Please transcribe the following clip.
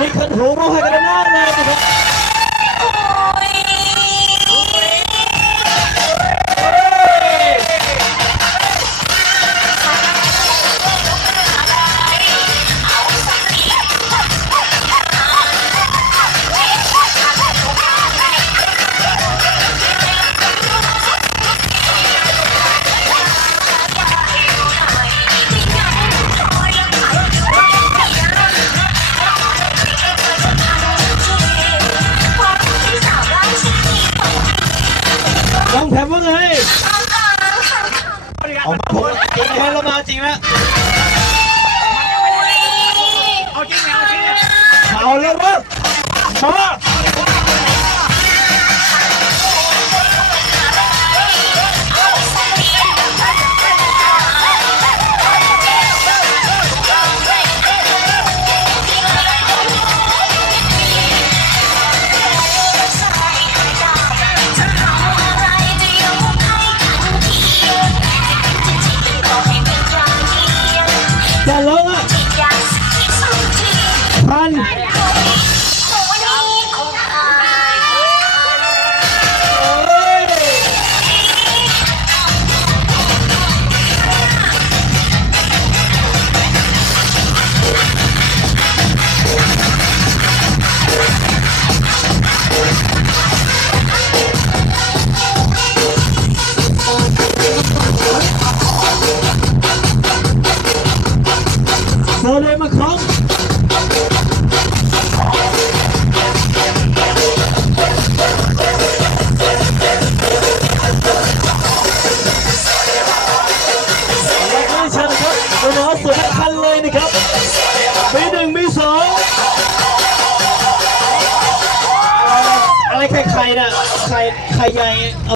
มีคนถูกมาให้กันนะ ออกมาพูดจริงไหมเรามาจริงแล้วเอาจริงเอาจริงเอาเล้ววะมา จะ นะครับ มีหนึ่งมีสองอะไรใครๆน่ะใครใครใหญ่